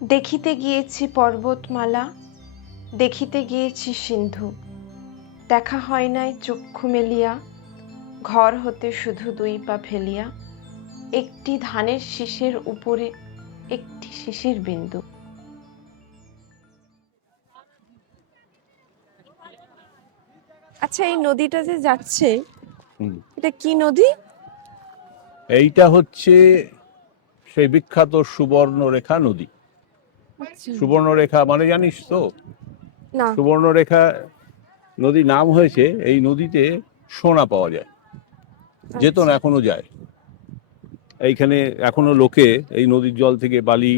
দেখিতে গিয়েছি পর্বতমালা, দেখিতে গিয়েছি সিন্ধু, দেখা হয় নাই চক্ষু মেলিয়া, ঘর হতে শুধু দুই পা ফেলিয়া, একটি ধানের শীষের উপরে একটি শিশির বিন্দু। আচ্ছা, এই নদীটা যে যাচ্ছে, এটা কি নদী? এইটা হচ্ছে সেই বিখ্যাত সুবর্ণরেখা নদী। সুবর্ণরেখা মানে জানিস তো? না। সুবর্ণরেখা নদীর নাম হয়েছে, এই নদীতে সোনা পাওয়া যায়, যেত না, এখনো যায়। এইখানে এখনো লোকে এই নদীর জল থেকে বালি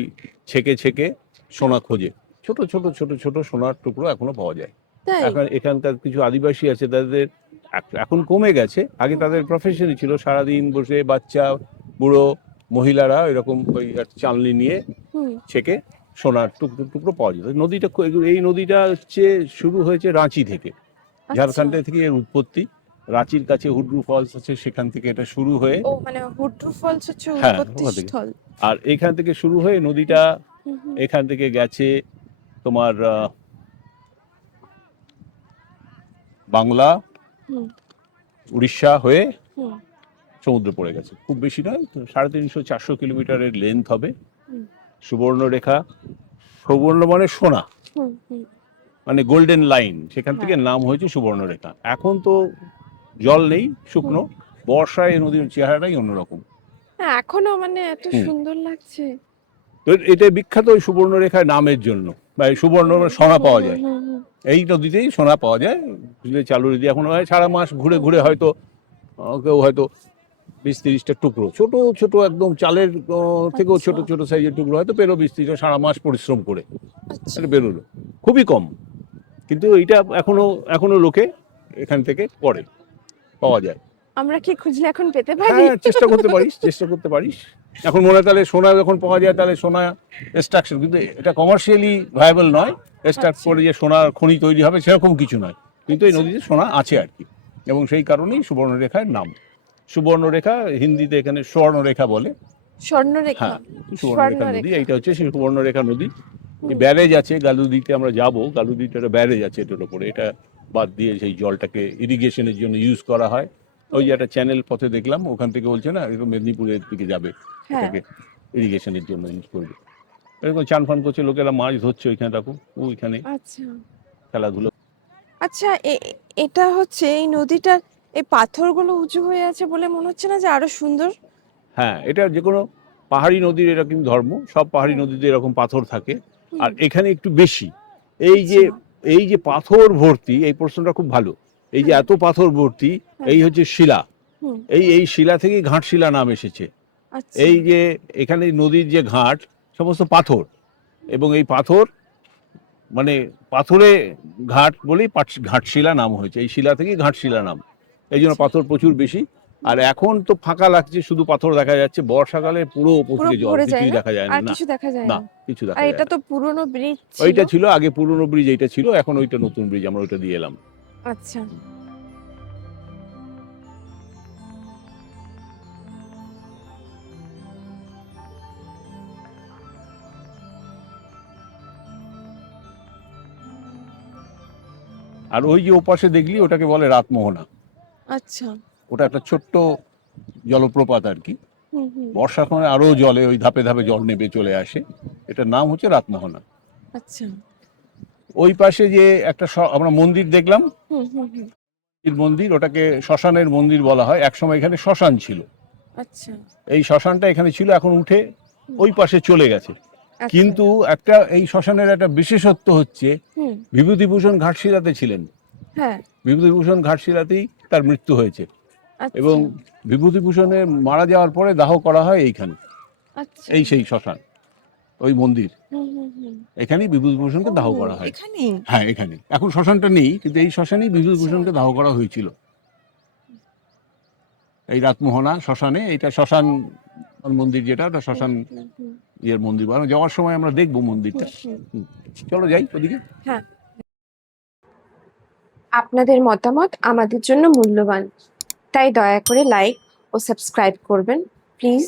ছেকে ছেকে সোনা খোঁজে। ছোট ছোট ছোট ছোট সোনার টুকরো এখনো পাওয়া যায়। এখন এখানকার কিছু আদিবাসী আছে, তাদের এখন কমে গেছে। আগে তাদের প্রফেশনই ছিল সারাদিন বসে বাচ্চা বুড়ো মহিলারা এরকম ওই চালনি নিয়ে ছেকে সোনার টুকরো টুকরো পাওয়া যেত। নদীটা এই নদীটা হচ্ছে শুরু হয়েছে রাঁচি থেকে, ঝাড়খণ্ড থেকে এর উৎপত্তি। রাঁচির কাছে হুড্রু ফলস আছে, সেখান থেকে এটা শুরু হয়ে, ও মানে হুড্রু ফলস হচ্ছে হ্যাঁ, উৎপত্তি স্থল। আর এখান থেকে শুরু হয়ে নদীটা এখান থেকে গেছে তোমার বাংলা, উড়িষ্যা হয়ে সমুদ্রে পড়ে গেছে। খুব বেশি নয়, 350-400 কিলোমিটারের লেন্থ হবে। সুবর্ণরেখা, সুবর্ণ মানে সোনা, মানে গোল্ডেন লাইন, সেখান থেকে নাম হয়েছে সুবর্ণরেখা। এখন তো জল নেই, শুকনো। বর্ষায় নদীর চেহারাটাই অন্যরকম। এখনো মানে এত সুন্দর লাগছে। তো এটা বিখ্যাত ওই সুবর্ণরেখা নামের জন্য, বা সুবর্ণ সোনা পাওয়া যায় এই নদীতেই, সোনা পাওয়া যায়। বুঝলে, চালুরি দিয়ে এখন হয় সারা মাস ঘুরে ঘুরে হয়তো কেউ হয়তো 20-30টা টুকরো, ছোট ছোট একদম চালের থেকেও ছোট ছোট সাইজের টুকরো হয়তো পেলো 20-30টা, সারা মাস পরিশ্রম করে এটা বেরোলো। খুবই কম, কিন্তু এটা এখনো এখনো লোকে এখান থেকে পড়ে, পাওয়া যায়। আমরা কি খুঁজলে এখন পেতে পারি? হ্যাঁ, চেষ্টা করতে পারিস, চেষ্টা করতে পারিস। এখন মনে হয় তাহলে সোনা যখন পাওয়া যায়, তাহলে সোনা এক্সট্রাকশন, কিন্তু এটা কমার্শিয়ালি ভায়াবল নয়। এক্সট্রাক্ট করে যে সোনার খনি তৈরি হবে সেরকম কিছু নয়, কিন্তু এই নদীতে সোনা আছে আর কি, এবং সেই কারণেই সুবর্ণরেখার নাম। সুবর্ণরেখা হিন্দিতে এখানে স্বর্ণরেখা বলে। স্বর্ণরেখা। হ্যাঁ, সুবর্ণরেখা নদী, এইটা হচ্ছে সেই সুবর্ণরেখা নদী। ব্যারেজ আছে গালুদিতে, আমরা যাব, গালুদিতে একটা ব্যারেজ আছে এটার উপরে। এটা বাদ দিয়ে সেই জলটাকে ইরিগেশনের জন্য ইউজ করা হয়। ওই যে একটা চ্যানেল পথে দেখলাম, ওখান থেকে বলছে না এরকম মেদিনীপুরের দিকে যাবে, এটাকে ইরিগেশনের জন্য ইউজ করবে। এরকম চান ফান করছে লোকেরা, মাছ ধরছে ওইখানে, রাখো ওইখানে খেলাধুলো। আচ্ছা, এটা হচ্ছে এই নদীটার এই পাথরগুলো উঁচু হয়ে আছে বলে মনে হচ্ছে না যে আরো সুন্দর? হ্যাঁ, এটা যে কোনো পাহাড়ি নদীর এরকম ধর্ম, সব পাহাড়ি নদীতে এরকম পাথর থাকে, আর এখানে একটু বেশি। এই যে পাথর ভর্তি, এই প্রশ্নটা খুব ভালো। এই যে এত পাথর ভর্তি, এই হচ্ছে শিলা। এই শিলা থেকেই ঘাটশিলা নাম এসেছে। এই যে এখানে নদীর যে ঘাট, সমস্ত পাথর, এবং এই পাথর মানে পাথরে ঘাট বলেই ঘাটশিলা নাম হয়েছে। এই শিলা থেকেই ঘাটশিলা নাম, এই জন্য পাথর প্রচুর বেশি। আর এখন তো ফাঁকা লাগছে, শুধু পাথর দেখা যাচ্ছে। বর্ষাকালে পুরো উপর থেকে জল, কিছুই দেখা যায় না, কিছু দেখা যায় না, না। কিছু দেখা আর যায় এটা না। তো পুরনো ব্রিজ ছিল। ওইটা ছিল আগে পুরনো ব্রিজ, এইটা ছিল, এখন ওইটা নতুন ব্রিজ, আমরা ওইটা দিয়ে এলাম। আচ্ছা, আর ওই যে ওপাশে দেখলি, ওটাকে বলে রাতমোহনা। আচ্ছা, ওটা একটা ছোট্ট জলপ্রপাত আর কি। বর্ষার সময় আরো জলে ওই ধাপে ধাপে জল নেমে চলে আসে। এটার নাম হচ্ছে রাতমোহনা। আচ্ছা। ওই পাশে যে একটা আমরা মন্দির দেখলাম, মন্দির, ওটাকে শ্মশানের মন্দির বলা হয়। একসময় এখানে শ্মশান ছিল। আচ্ছা, এই শ্মশানটা এখানে ছিল, এখন উঠে ওই পাশে চলে গেছে। কিন্তু একটা এই শ্মশানের একটা বিশেষত্ব হচ্ছে, বিভূতিভূষণ ঘাটশিলাতে ছিলেন। বিভূতিভূষণ ঘাটশিলাতেই তার মৃত্যু হয়েছে, এবং বিভূতিভূষণের মারা যাওয়ার পরে দাহ করা হয় এইখানে। এই সেই শ্মশান, ওই মন্দির, এখানেই বিভূতিভূষণকে দাহ করা হয়। হ্যাঁ, এখানে এখন শ্মশানটা নেই, কিন্তু এই শ্মশানেই বিভূতিভূষণকে দাহ করা হয়েছিল, এই রাতমোহনা শ্মশানে। এটা শ্মশান মন্দির, যেটা ওটা শ্মশান ইয়ের মন্দির। যাওয়ার সময় আমরা দেখবো মন্দিরটা। চলো যাই ওদিকে। হ্যাঁ। আপনাদের মতামত আমাদের জন্য মূল্যবান, তাই দয়া করে লাইক ও সাবস্ক্রাইব করবেন প্লিজ।